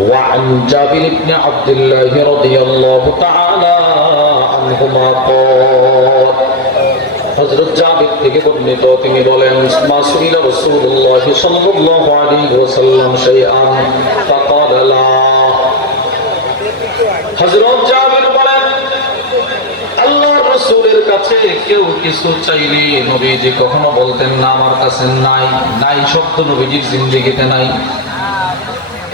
وعن جابر بن عبد الله رضي الله تعالى عنهما قال হযরত জাবির থেকে বর্ণিত তিনি বলেন মাসুইলা রাসূলুল্লাহ সাল্লাল্লাহু আলাইহি ওয়াসাল্লাম শাইআন ফাকাল লা হযরত জাবির বলেন আল্লাহর রাসূলের কাছে কেউ কিছু চাইলে নবীজি কখনো বলতেন না আমার কাছে নাই নাই শব্দ নবীজির জিন্দেগিতে নাই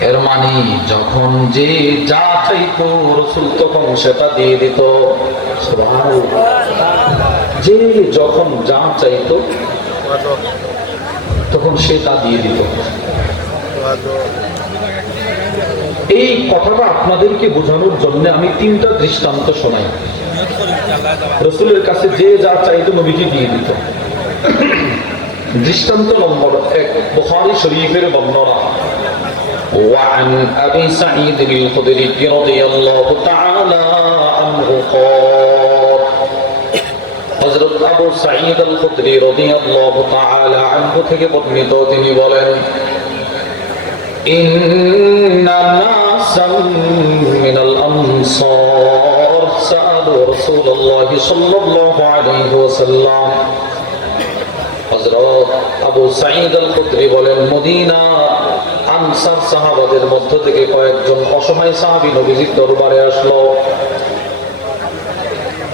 এর মানে যখন যে যা চাইতো রাসূল তখন সেটা দিয়ে দিত সুবহানাল্লাহ যে যখন যা চাইতো তখন সে তা দিয়ে দিত এই কথাটা আপনাদেরকে বোঝানোর জন্য আমি তিনটা দৃষ্টান্ত শোনাই রাসূলের কাছে যে যা চাইতো নবীজি দিয়ে দিত দৃষ্টান্ত নম্বর 1 বুখারী শরীফের বর্ণনা وعن أبي سعيد الخدري رضي الله تعالى عنه قال حضرت أبو سعيد الخدري رضي الله تعالى عنه থেকে বর্ণিত তিনি বলেন إن ناسا من الأنصار سألوا رسول الله صلى الله عليه وسلم হযরত আবু সাঈদ আল খুদরি বলেন মদিনা আনসার সাহাবাদের মধ্য থেকে কয়েকজন অসহায় সাহাবী নবীজির দরবারে আসলো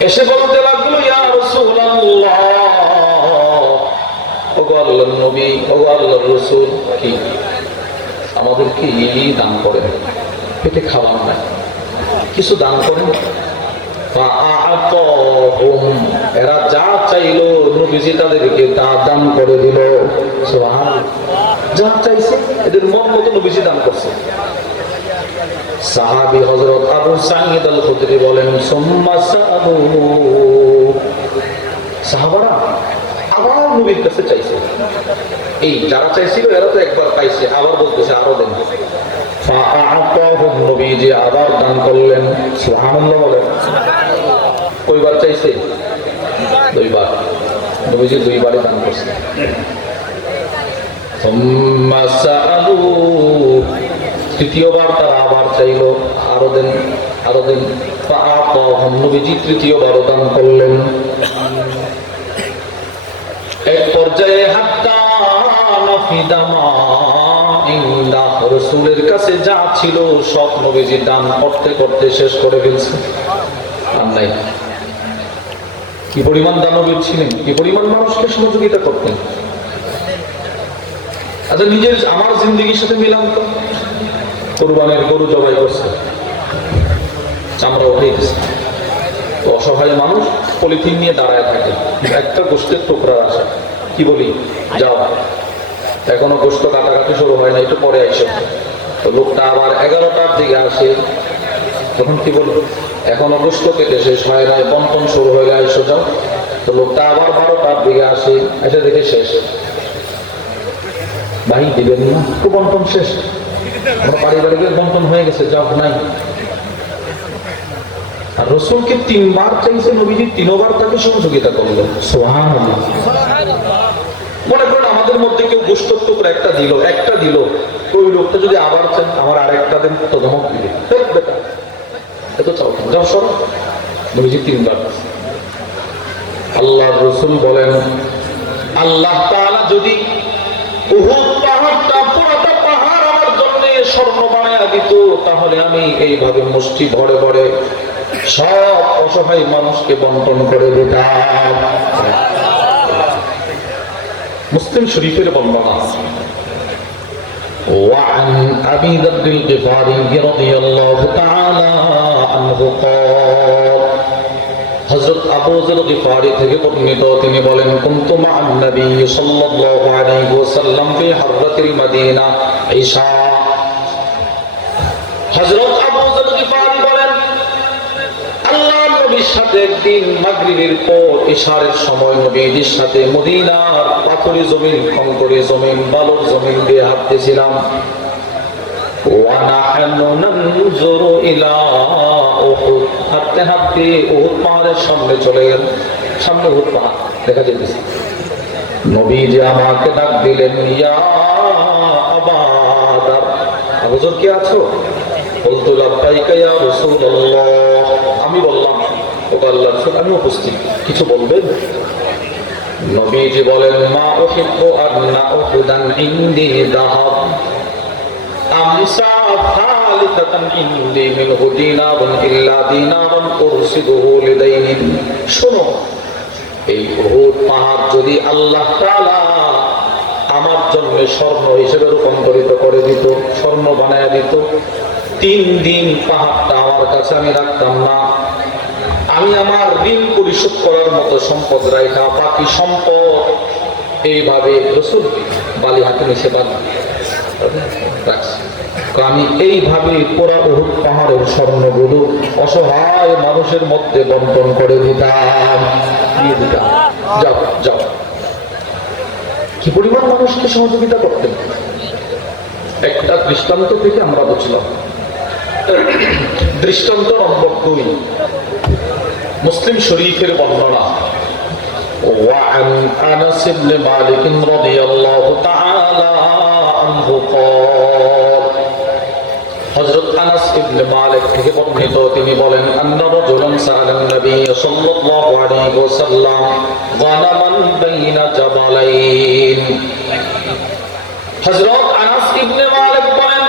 এসে বলতে লাগলো ইয়া রাসূলুল্লাহ ওগো আল্লাহর নবী ওগো আল্লাহর রাসূল কি আমাদেরকে এই দান করেন পেটে খাবার নাই কিছু দান করেন এরা যা চাইলো নবীজি তাদেরকে তা দান করে দিল সুবহানাল্লাহ যা চাইছে এদের মন মতো নবীজি দান করছে সাহাবী হযরত আবু সাঈদ আল খুদরি বলেন সুম্মা সাআলু সাহাবারা আবার নবীর কাছে চাইছে এই যারা চাইছিল এরা তো একবার পাইছে আবার বলতেছে আরো দেন ফাআতাহুম নবীজি আবার দান করলেন সুবহানাল্লাহ বলেন কয়বার চাইছে দুইবার নবীজি দুইবারই দান করছে সুম্মা সাআলু তৃতীয়বার তারা আবার চাইলো আরো দেন ফাআতাহুম নবীজি তৃতীয়বারও দান করলেন এক পর্যায়ে হাত্তা নাফিদা মা ইনদা রাসূলের কাছে যা ছিল সব নবীজি দান করতে করতে শেষ করে ফেলছে আর নাই কি পরিমাণ দানবীর ছিলেন কি পরিমাণ মানুষকে সহযোগিতা করতেন আচ্ছা নিজের আমার জিন্দেগির সাথে মিলান তো কুরবানের গরু জবাই করছে চামড়া উঠে গেছে তো অসহায় মানুষ পলিথিন নিয়ে দাঁড়ায় থাকে একটা গোশতের টুকরা আসে কি বলি যাও এখনো গোশত কাটাকাটি শুরু হয় না একটু পরে আইসো তো লোকটা আবার 11টার দিকে আসে তখন কি বলবো এখনো গোশত কেটে শেষ হয় না বন্টন শুরু হয়ে আইসো যাও তো লোকটা আবার 12টার দিকে আসে এসে দেখে শেষ ভাই দিবেন না তো বন্টন শেষ আমার পারিবারিক বন্টন হয়ে গেছে যাও নাই আর রাসূলকে তিনবার চাইছে নবীজি তিনবার তাকে সহযোগিতা করলো সুবহানাল্লাহ মনে করেন আমাদের মধ্যে কেউ গোশতের টুকরা একটা দিল ওই লোকটা যদি আবার চান আমার আরেকটা দেন তো ধমক দিবে বেটা এত চাও যাও সর নবীজি তিনবার আল্লাহর রাসূল বলেন আল্লাহ তাআলা যদি উহুদ পাহাড়টা পুরোটা পাহাড় আমার জন্য স্বর্ণ বানায়া দিত তাহলে আমি এইভাবে মুষ্টি ভরে ভরে সব অসহায় মানুষকে বন্টন করে দিতাম মুসলিম শরীফের বর্ণনা وعن أبي ذر الغفاري رضي الله تعالى عنه قال হযরত আবু যর গিফারি থেকে বর্ণিত তিনি বলেন কুনতু মা'আন নবী সাল্লাল্লাহু আলাইহি ওয়াসাল্লাম ফি হাররাতিল মদিনা ঈশা হযরত আবু যর গিফারি বলেন আল্লাহর নবীর সাথে একদিন মাগরিবের পর ইশারের সময় নবীর সাথে মদিনার পাথুরে জমিন কঙ্করে জমিন বালুর জমিন দিয়ে হাঁটতেছিলাম ওয়া নাহনু নানজুরু ইলা উহুদ হাঁটতে হাঁটতে উহুদ পাহাড়ের সামনে চলে গেল সামনে উহুদ পাহাড় দেখা যেতেছে নবীজি আমাকে ডাক দিলেন ইয়া আবা দার আবু যর কি আছো বলতো লাব্বাইকা ইয়া রাসূলুল্লাহ। আমি বললাম, ও আল্লাহর রাসূল, আমি উপস্থিত, কিছু বলবেন? নবীজি বলেন, মা উহিব্বু আন্না উহুদান ইনদি যাহাব আমসা ফালিতাতান ইনদি মিনহু দিনারুন ইল্লা দিনারুন উরসিদুহু লিদাইনিন। শোনো, এই উহুদ পাহাড় যদি আল্লাহ তাআলা আমার জন্য স্বর্ণ হিসেবে রূপান্তরিত করে দিত, স্বর্ণ বানায় দিত, 3 দিন পাহাড়টা আমার কাছে আমি রাখতাম না। আমি আমার ঋণ পরিশোধ করার মতো সম্পদ রাখা, বাকি সম্পদ এইভাবে রাসূল বালি হাতে নিচে রাখছি। আমি এইভাবে পুরা উহুদ পাহাড়ের স্বর্ণগুলো অসহায় মানুষের মধ্যে বন্টন করে দিতাম, দিয়ে দিতাম। যাও যাও। কি পরিমাণ মানুষকে সহযোগিতা করতেন, একটা দৃষ্টান্ত থেকে আমরা বুঝলাম। দৃষ্টান্ত নম্বর 2, মুসলিম শরীফের বর্ণনা। وعن أنس بن مالك رضي الله تعالى عنه قال হযরত আনাস ইবনে মালিক থেকে বর্ণিত, তিনি বলেন, আন্না রাজুলান সাআলান নবী সাল্লাল্লাহু আলাইহি ওয়াসাল্লাম গানামান বাইনা জাবালাইন। হযরত আনাস ইবনে মালিক বলেন,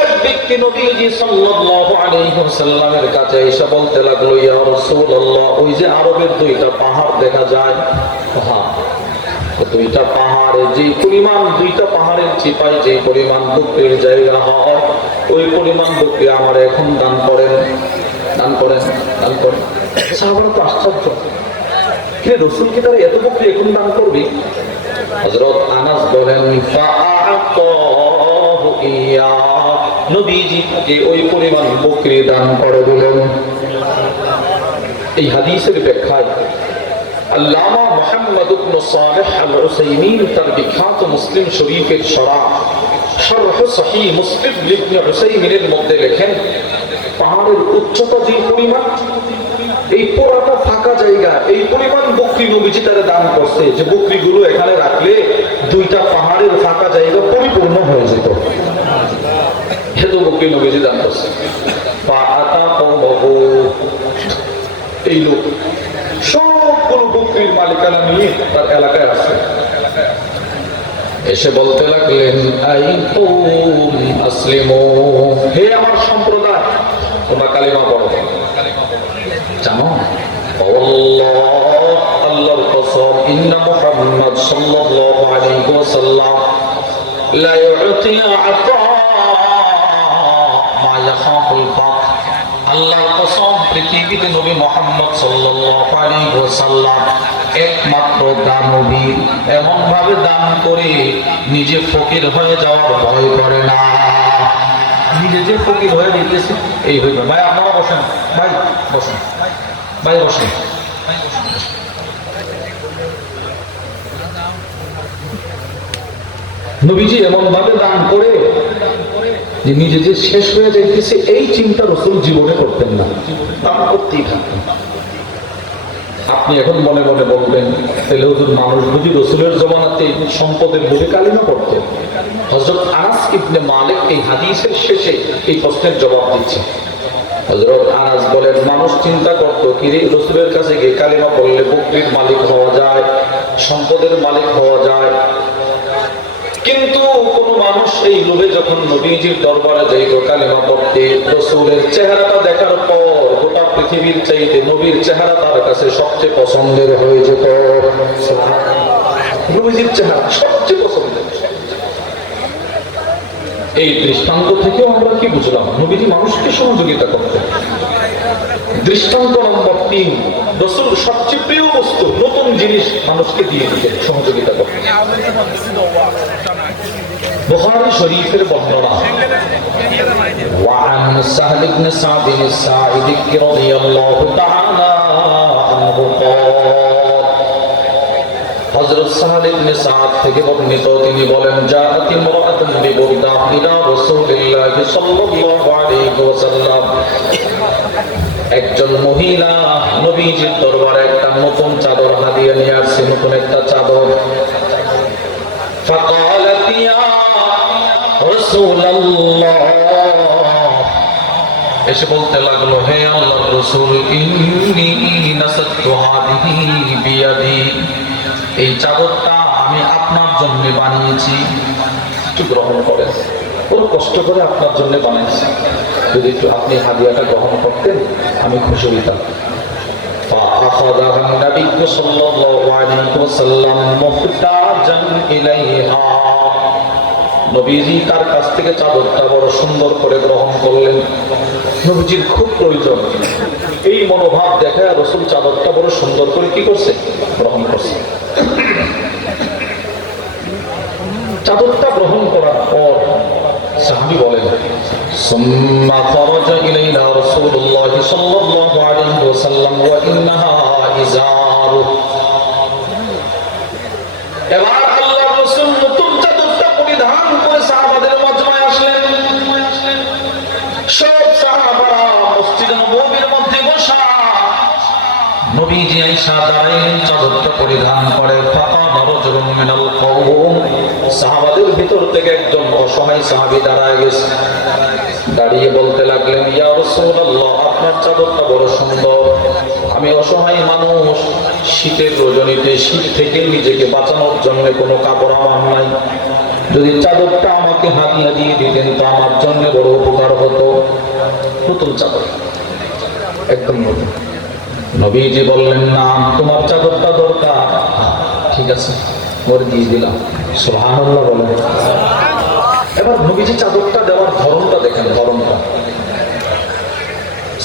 এক ব্যক্তি নবীজি সাল্লাল্লাহু আলাইহি ওয়াসাল্লামের কাছে এসে বলতে লাগলো, ইয়া রাসূলুল্লাহ, ওই যে আরবের 2টা পাহাড় দেখা যায়, হ্যাঁ, 2টা পাহাড়ে যে পরিমাণ, 2টা পাহাড়ের চিপায় যে পরিমাণ বকরির জায়গা হয়, ওই পরিমাণ বকরি আমার এখন দান করেন, দান করেন, দান করেন। সাহাবারা তো আশ্চর্য, কে রাসূল কি তারা এত বকরি এখন দান করবে? হযরত আনাস বলেন, ফাআতাহু ইয়া, নবীজি তাকে ওই পরিমাণ বকরি দান করে দিলেন। এই হাদিসের ব্যাখ্যায় আল্লামা মুহাম্মদ ইবনে সালেহ আল উসাইমিন তার বিখ্যাত মুসলিম শরীফের শরহ সহিহ মুসলিম ইবনে উসাইমিনের মধ্যে লেখেন, পাহাড়ের উচ্চতা যে পরিমাণ, এই পুরাটা ফাঁকা জায়গা, এই পরিমাণ বকরি নবীজি তারা দান করছে যে বকরিগুলো এখানে রাখলে 2টা পাহাড়ের ফাঁকা জায়গা পরিপূর্ণ হয়ে যেত। এত বকরি নবীজি দান করছে। এই লোক সবগুলো বকরির মালিকানা নিয়ে তার এলাকায় আসছে, এসে বলতে লাগলেন, আইকুম আসলিমু, হে আমার সম্প্রদায়, তোমরা কালিমা পড়ো। জানো, আল্লাহর কসম, ইন্না মুহাম্মদ সাল্লাল্লাহু আলাইহি ওয়াসাল্লাম লা ইউতি আতা মা ইয়াখাফুল ফাকর। আল্লাহর কসম, পৃথিবীতে নবী মুহাম্মদ সাল্লাল্লাহু আলাইহি ওয়াসাল্লাম একমাত্র দানবীর, এমন ভাবে দান করে নিজে ফকির হয়ে যাওয়ার ভয় করে না। নিজে যে ফকির হয়ে যেতেছে এই হইবে। ভাই আপনারা বসেন, ভাই বসেন, ভাই বসেন। নবীজি এমন ভাবে দান করে যে নিজে যে শেষ হয়ে যাইতেছে, এই চিন্তা রাসূল জীবনে করতেন না, দান করতেই থাকতেন। আপনি এখন মনে মনে বলবেন, তাহলে হুজুর মানুষ বুঝি রাসূলের জমানাতে সম্পদের বুকে কালিমা পড়তেন? হযরত আনাস ইবনে মালিক এই হাদিসের শেষে এই প্রশ্নের জবাব দিচ্ছে। হযরত আনাস বলেন, মানুষ চিন্তা করতো কি রে, রাসূলের কাছে গিয়ে কালিমা পড়লে বকরির মালিক হওয়া যায়, সম্পদের মালিক হওয়া যায়। কিন্তু কোন মানুষ এই লোভে যখন নবীজির দরবারে যাইত কালিমা পড়তে, রাসূলের চেহারাটা দেখার পর গোটা পৃথিবীর চাইতে নবীর চেহারা তার কাছে সবচেয়ে পছন্দের হয়ে যেত। নবীজির চেহারা সবচেয়ে পছন্দের। এই দৃষ্টান্ত থেকেও আমরা কি বুঝলাম? নবীজি মানুষকে সহযোগিতা করতেন। দৃষ্টান্ত নম্বর 3, রাসূল সবচেয়ে প্রিয় বস্তু, নতুন জিনিস মানুষকে দিয়ে দিতেন, সহযোগিতা করতেন। বুখারী শরীফের বর্ণনা, وعن سهل بن سعد الساعدي رضي الله تعالى عنه قال, হযরত সাহল ইবনে সাদ থেকে বর্ণিত, তিনি বলেন, জাআত ইমরাআতুন বিবুরদা ইলা রাসূলিল্লাহ সাল্লাল্লাহু আলাইহি ওয়াসাল্লাম, একজন মহিলা নবীজির দরবারে একটা নতুন চাদর হাদিয়া নিয়ে আসছে, নতুন একটা চাদর। ফাকালাত ইয়া রাসূলুল্লাহ, এসে বলতে লাগলো, হে আল্লাহর রাসূল, ইন্নী নাসাতু হাদিহি বিয়াদি, এই চাদরটা আমি আপনার জন্য বানিয়েছি, একটু গ্রহণ করেন। খুব কষ্ট করে আপনার জন্য বানিয়েছি, যদি একটু আপনি হাদিয়াটা গ্রহণ করতেন আমি খুশি হইতাম। فأخذها النبي صلى الله عليه وسلم محتاجا إليها, নবীজি তার কাছ থেকে চাদরটা বড় সুন্দর করে গ্রহণ করলেন। নবীজির খুব প্রয়োজন, এই মনোভাব দেখায় রাসূল চাদরটা বড় সুন্দর করে কি করছে, গ্রহণ করছে। চাদরটা গ্রহণ করার পর সাহাবী বলেন, সুম্মা খারাজা ইলাইনা রাসূলুল্লাহ সাল্লাল্লাহু আলাইহি ওয়াসাল্লাম ওয়া ইন্নাহা ইজার, এবার আল্লাহর রাসূল নতুন চাদরটা পরিধান করে সাহাবাদের মজমায় আসলেন। সব সাহাবারা মসজিদে নববীর মধ্যে বসা, নবীজি আয়েশা দাঁড়াইলেন চাদরটা পরিধান করে। ফাকামা রাজুলুম মিনাল কওম, সাহাবাদের ভিতর থেকে একজন অসহায় সাহাবী দাঁড়ায় গেছে, দাঁড়িয়ে বলতে লাগলেন, ইয়া রাসূলুল্লাহ, আপনার চাদরটা বড় সুন্দর, আমি অসহায় মানুষ, শীতের রজনীতে শীত থেকে নিজেকে বাঁচানোর জন্য কোনো কাপড় আমার নাই, যদি চাদরটা আমাকে হাদিয়া দিয়ে দিতেন তো আমার জন্য বড় উপকার হতো। নতুন চাদর, একদম নতুন। নবীজি বললেন, না তোমার চাদরটা দরকার, ঠিক আছে ওরে দিয়ে দিলাম। সুবহানাল্লাহ বলেন। এবার নবীজি চাদরটা দেওয়ার ধরনটা দেখেন, ধরনটা।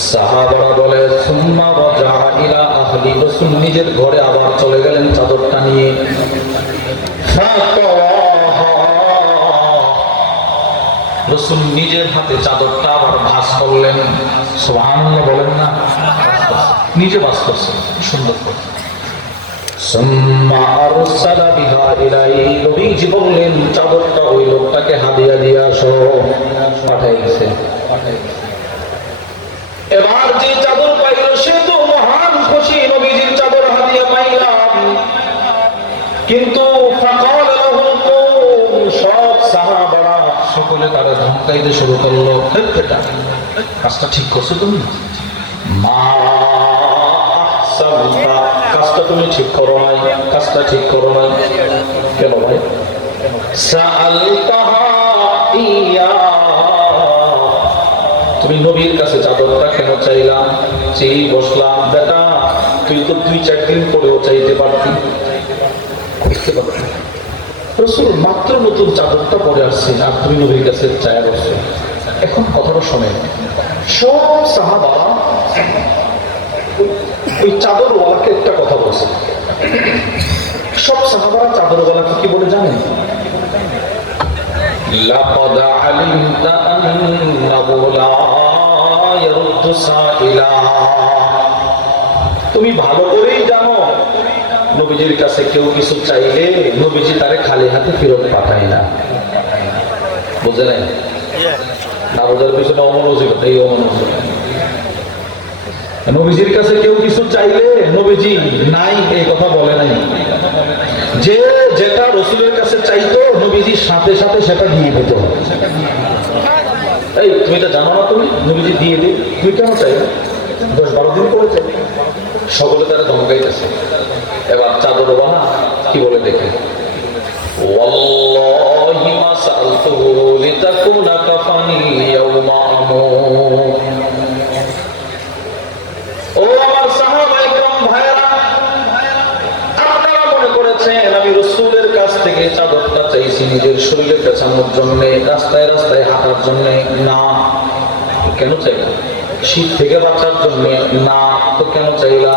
সাহাবারা বলে, সুম্মা রাজা ইলা আহলি, রাসূল নিজের ঘরে আবার চলে গেলেন চাদরটা নিয়ে। রাসূল নিজের হাতে চাদরটা আবার ভাঁজ করলেন। সুবহানাল্লাহ বলেন না, নিজে ভাঁজ করছেন সুন্দর করে। সুম্মা আরসালা বিহা ইলাইহি, নবীজি বললেন চাদরটা ওই লোকটাকে হাদিয়া দিয়ে আসো, পাঠিয়ে গেছে। এবার যে চাদর পাইল সে তো মহান খুশি, নবীজির চাদর হাদিয়া পাইলাম। কিন্তু ফাকাল লাহুল কওম, সব সাহাবারা সকলে তারা ধমকাইতে শুরু করলো, বেটা কাজটা ঠিক করছো তুমি, মা আহসানতা, কাজটা তুমি ঠিক করো নাই, কাজটা ঠিক করো নাই। কেন ভাই? সাআলতাহা ইয়া, তুমি নবীর কাছে চাদরটা কেন চাইলাম? চেয়ে বসলাম, বেটা তুই তো 2-4 দিন পরেও চাইতে পারতি, করতে পারতি। রাসূল মাত্র নতুন চাদরটা পরে আসছে আর তুমি নবীর কাছে চায়া বসছো। এখন কথাটা শোনেন, সব সাহাবারা ওই চাদরওয়ালাকে একটা কথা বলছে। সব সাহাবারা চাদরওয়ালাকে কি বলে জানেন? লাকাদ আলিমতা আন্নাহু লা ইয়ারুদ্দু সাইলা, তুমি ভালো করেই জানো নবীজির কাছে কেউ কিছু চাইলে নবীজি তারে খালি হাতে ফেরত পাঠায় না। বুঝলেন না? বোঝার পিছনে অমনোযোগিতা, এই অমনোযোগিতা। নবীজির কাছে কেউ কিছু চাইলে নবীজি নাই এই কথা বলে নাই, যে যেটা রাসূলের কাছে চাইতো নবীজির সাথে সাথে সেটা দিয়ে দিত। এই তুমি এটা জানো না, তুমি নবীজি দিয়ে দিই, তুমি কেন চাইবে? 10-12 দিন করেছে। সকলে তারা ধমকাইতেছে। এবার চাদরওয়ালা কি বলে দেখে, ওয়াল্লাহি মা সাআলতুহু লিতাকুনা কাফানি ইয়াওমা আমুত। ও আমার সাহাবায়ে কেরাম ভাইরা, আপনারা মনে করেছেন আমি রাসূলের কাছ থেকে চাদরটা চাইছি নিজের শরীরে পেছানোর জন্য, রাস্তায় রাস্তায় হাঁটার জন্য না। কেন চাইলাম? শীত থেকে বাঁচার জন্য না। তো কেন চাইলা?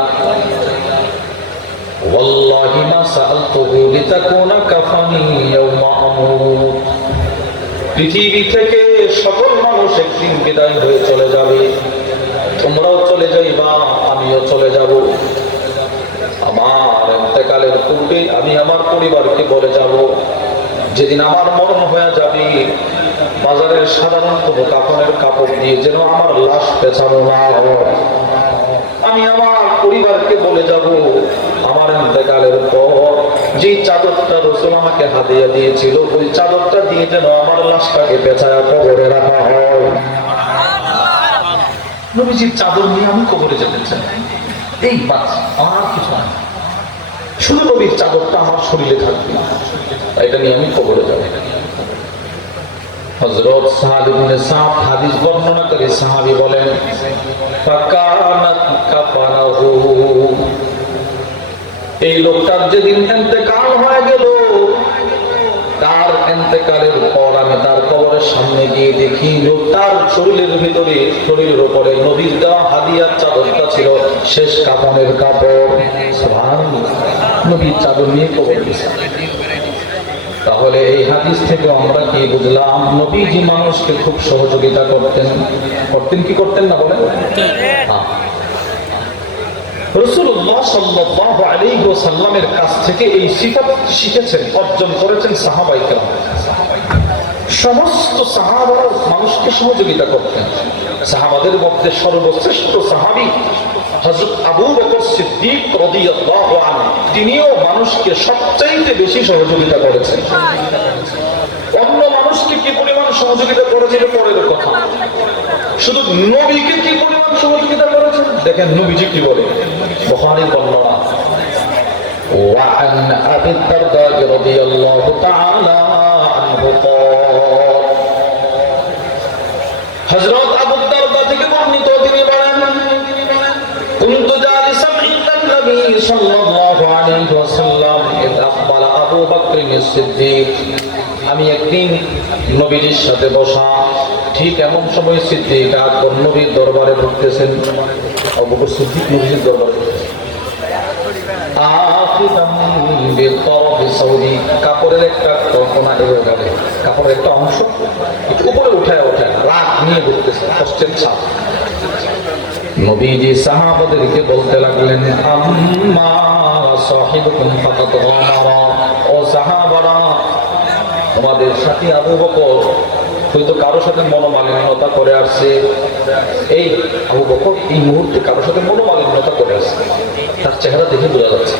ওয়াল্লাহি মা সাআলতুহু লিতাকুনা কাফানি ইয়াওমা আমুত, পৃথিবী থেকে সকল মানুষ একদিন বিদায় হয়ে চলে যাবে, তোমরাও চলে যাইবা, আমিও চলে যাব। আমার ইন্তেকালের পূর্বে আমি আমার পরিবারকে বলে যাব, যেদিন আমার মরণ হয়ে যাবে বাজারের সাধারণ কোনো কাফনের কাপড় দিয়ে যেন আমার লাশ পেছানো না হয়। আমি আমার পরিবারকে বলে যাব, আমার ইন্তেকালের পর যে চাদরটা রাসূল আমাকে হাদিয়া দিয়েছিল ওই চাদরটা দিয়ে যেন আমার লাশটাকে পেছায়া কবরে রাখা হয়। নবীজির চাদর নিয়ে আমি কবরে যেতে চাই, এই বাস, আর কিছু না, শুধু নবীর চাদরটা আমার শরীরে থাকবে, এটা নিয়ে আমি কবরে যাব। হযরত সাদ ইবনে সাদ হাদিস বর্ণনা করে সাহাবী বলেন, ফাকানাত কাফানাহু, এই লোকটার যেদিন ইন্তেকাল হয়ে গেল, তার ইন্তেকালের পর আমি তার কবরের সামনে গিয়ে দেখি লোকটার শরীরের ভিতরে, শরীরের উপরে নবীর দেওয়া হাদিয়ার চাদরটা ছিল, শেষ কাফনের কাপড়। সুবহানাল্লাহ, নবীর চাদর নিয়ে কবর গেছে। তাহলে এই হাদিস থেকে আমরা কি বুঝলাম? নবীজি মানুষকে খুব সহযোগিতা করতেন। করতেন কি করতেন না বলেন? রাসূলুল্লাহ সাল্লাল্লাহু আলাইহি ওয়াসাল্লামের কাছ থেকে এই সিফাত শিখেছেন, অর্জন করেছেন সাহাবায়ে কেরাম। সমস্ত সাহাবারা মানুষকে সহযোগিতা করতেন। সাহাবাদের মধ্যে সর্বশ্রেষ্ঠ সাহাবী হযরত আবু বকর সিদ্দিক রাদিয়াল্লাহু আনহু, তিনিও মানুষকে সবচেয়ে বেশি সহযোগিতা করেছেন। অন্য মানুষকে কি পরিমাণ সহযোগিতা করেছিল পরের কথা, শুধু নবীকে কি পরিমাণ সহযোগিতা করেছেন দেখেন। নবীজি কি বলে, বুখারীর বর্ণনা, ওয়া আন আবি দারদা রাদিয়াল্লাহু তাআলা আনহু হযরত আবু দারদা থেকে বর্ণিত, তিনি বলেন, কুনতু জালিসান ইনদান নবী সাল্লাল্লাহু আলাইহি ওয়াসাল্লাম ইদ আকবালা আবু বকর সিদ্দিক, আমি একদিন নবীর সাথে বসা, ঠিক এমন সময় সিদ্দিক আকবর নবীর দরবারে ঢুকতেছেন। আবু বকর সিদ্দিক নবীর দরবারে কাপড়ের একটা কল্পনা এভাবে, কাপড়ের একটা অংশ উপরে উঠায় উঠায় রাগ নিয়ে ঢুকতেছে, কষ্টের ছাপ। নবীজি সাহাবাদেরকে বলতে লাগলেন, আম্মা সাহিবুকুম ফাকাত গামারা, ও সাহাবারা, তোমাদের সাথে আবু বকর হয়তো কারোর সাথে মনোমালিন্যতা করে আসছে। এই আবু বকর এই মুহূর্তে কারোর সাথে মনোমালিন্যতা করে আসছে, তার চেহারা দেখে বোঝা যাচ্ছে।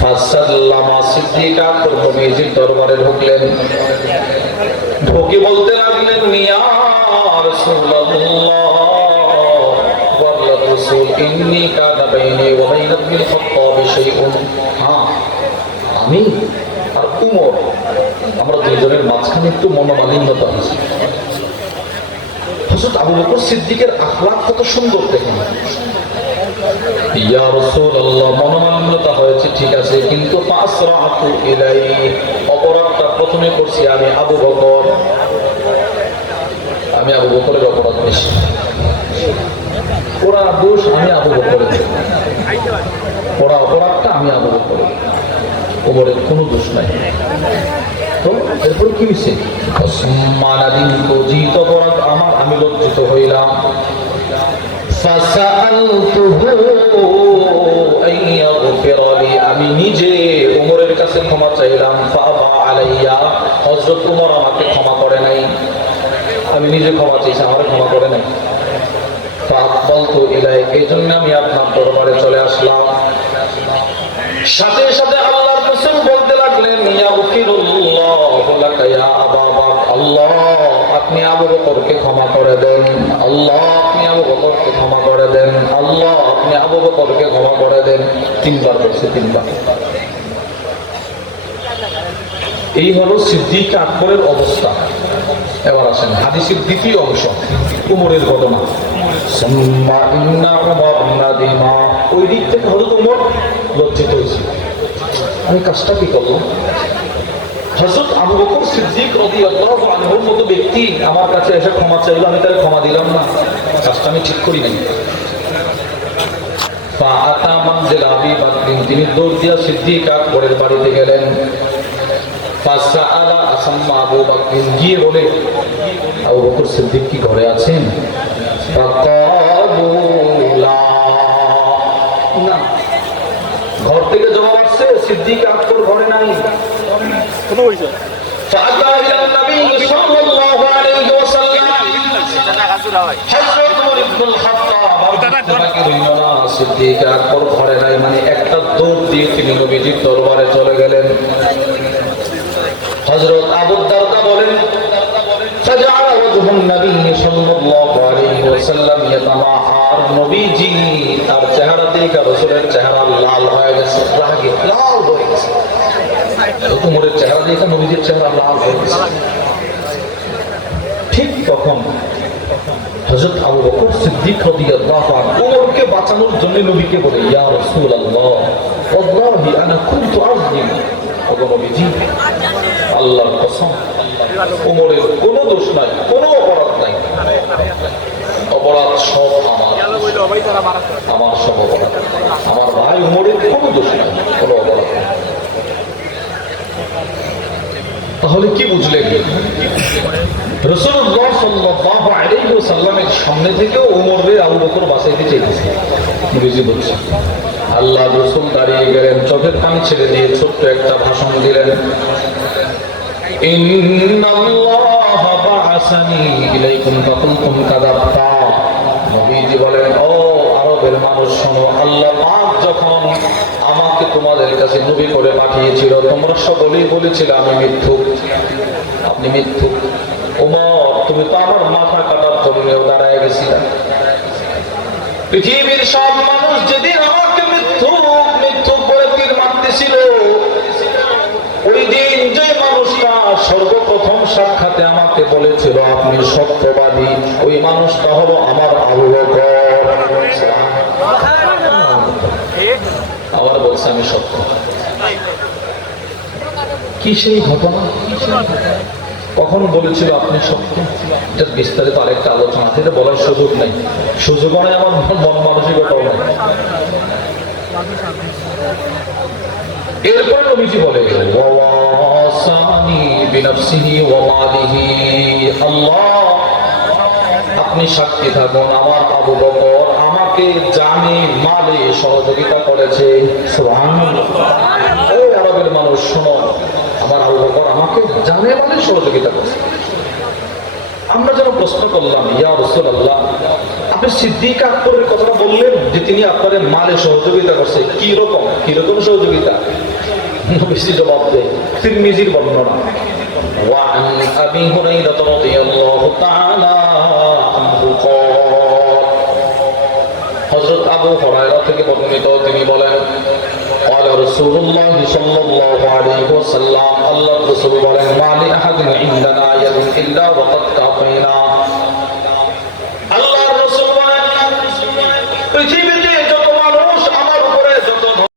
ফাসাল্লামা, সিদ্দিক আকবর নবীজির দরবারে ঢুকলেন, ঢুকে বলতে লাগলেন, ইয়া রাসূলুল্লাহ ওয়া রাসূল ইন্নী কানা বাইনি ওয়া বাইনা ইবনিল খাত্তাব শাইউন, হ্যাঁ আমি আর উমর, আমরা দুইজনের মাঝখানে একটু মনোমালিন্যতা হয়েছে। হযরত আবু বকর সিদ্দিকের আখলাক কত সুন্দর দেখেন। ইয়া রাসূলুল্লাহ, মনোমালিন্যতা হয়েছে ঠিক আছে, কিন্তু ফাসরাতু ইলাইহি, অপরাধটা প্রথমে করছি আমি আবু বকর, আমি আবু বকরের অপরাধ বেশি, ওরা দোষ আমি আবু বকরের, ওরা অপরাধটা আমি আবু বকরের, ওমরের কোনো দোষ নাই। তো এরপর কি হয়েছে? মানাদিন জিত অপরাধ আমার, আমি লজ্জিত হইলাম। আমি নিজে উমরের কাছে ক্ষমা চাইলাম। হযরত উমর আমাকে ক্ষমা করে নাই, আমি নিজে ক্ষমা চাইছি, আমার ক্ষমা করে নাই। এই জন্য আমি আপনার দরবারে চলে আসলাম। সাথে সাথে আল্লাহর রাসূল বলতে লাগলেন, আল্লাহ আপনি আবু বকরকে ক্ষমা করে দেন, আল্লাহ আপনি আবু বকরকে ক্ষমা করে দেন, আল্লাহ আপনি আবু বকরকে ক্ষমা করে দেন। তিনবার বলছে, তিনবার। এই হলো সিদ্দিক আকবরের অবস্থা। এবার আসেন হাদিসের দ্বিতীয় অংশ, উমরের ঘটনা। ওই দিক থেকে হযরত উমর লজ্জিত হয়েছে, আমি কাজটা কি করলাম। হযরত আবু বকর সিদ্দিক রাদিয়াল্লাহু আনহুর মতো ব্যক্তি আমার কাছে এসে ক্ষমা চাইলো, আমি তার ক্ষমা দিলাম না, কাজটা আমি ঠিক করি নাই। তিনি দৌড় দিয়া সিদ্দিক আকবরের বাড়িতে গেলেন। আবু বকর গিয়ে বলে, আবু বকর সিদ্দিক কি ঘরে আছেন? না, ঘর থেকে জবাব আসছে সিদ্দিক আকবর ঘরে নাই। সিদ্দিক আকবর ঘরে নাই মানে একটা দৌড় দিয়ে তিনি নবীজির দরবারে চলে গেলেন। হযরত আবু দারদা বলেন, ফাজআলা ওয়াজহুন নবী সাল্লাল্লাহু আলাইহি ওয়াসাল্লাম ইয়াতামাহার, নবীজি তার চেহারা দেখে রাসূলের চেহারা লাল হয়ে গেছে, রাগে লাল হয়ে গেছে। উমরের চেহারা দেখে নবীজির চেহারা লাল হয়ে গেছে। ঠিক তখন হযরত আবু বকর সিদ্দিক রাদিয়াল্লাহু আনহু উমরকে বাঁচানোর জন্য নবীকে বলে, ইয়া রাসূলুল্লাহ ওয়াল্লাহি আনা কুনতু আযলিম, ওগো নবীজি আল্লাহর কসম উমরের কোনো দোষ নাই, কোনো অপরাধ নাই, অপরাধ সব আমার সব অপরাধ, আমার ভাই উমরের কোনো দোষ নাই, কোনো অপরাধ নাই। তাহলে কি বুঝলেন? রাসূলুল্লাহ সাল্লাল্লাহু আলাইহি ওয়াসাল্লামের সামনে থেকে উমরের আবু বকর বাঁচাইতে চেয়েছে। নবীজি বলছেন, আল্লাহ রাসূল দাঁড়িয়ে গেলেন, চোখের পানি ছেড়ে দিয়ে ছোট্ট একটা ভাষণ দিলেন, ইন্নাল্লাহা বা'আসানি ইলাইকুম ফাকুনতুম কাযাবতা। নবীজি বলেন, ও আরবের মানুষ শোনো, আল্লাহ পাক যখন আমাকে তোমাদের কাছে নবী করে পাঠিয়েছিল, তোমরা সকলেই বলেছিলে আমি মিথ্যুক, আপনি মিথ্যুক। ওমর, তুমি তো আমার মাথা কাটার জন্যও দাঁড়ায় গেছিলে। পৃথিবীর সব মানুষ যেদিন আমাকে মিথ্যুক মিথ্যুক বলে তীর মারতেছিল, ওই দিন যে মানুষটা সর্বপ্রথম সাক্ষাতে আমাকে বলেছিল আপনি সত্যবাদী, ওই মানুষটা হলো আমার আবু বকর। আবার বলছে আমি সত্য। কি সেই ঘটনা? কখন বলেছিল আপনি সত্য? এটার বিস্তারিত আরেকটা আলোচনা, এটা বলার সুযোগ নেই, সুযোগ নয়, আমার মন মানসিকতাও নেই। এরপর নবীজি বলে, ওয়াসানি বিনাফসিহি ওয়া মালিহি, আল্লাহ আপনি সাক্ষী থাকুন আমার আবু বকর আমাকে জানে মালে সহযোগিতা করেছে। সুবহানাল্লাহ। এই আরবের মানুষ শোনো, আমার আবু বকর আমাকে জানে মালে সহযোগিতা করেছে। আমরা যেন প্রশ্ন করলাম, ইয়া রাসূলুল্লাহ আপনি সিদ্দিক আকবরের কথাটা বললেন যে তিনি আপনাদের মালে সহযোগিতা করছে, কি রকম সহযোগিতা? নবীজি জবাব দেয়, তিরমিজির বর্ণনা, وعن أبي هريرة رضي الله تعالى عنه قال, হযরত আবু হুরায়রা থেকে বর্ণিত, তিনি বলেন, قال رسول الله صلى الله عليه وسلم, আল্লাহর রাসূল বলেন, মা লি আহাদিন ইনদানা ইয়াদুন ইল্লা ওয়াকাদ কাফাইনা,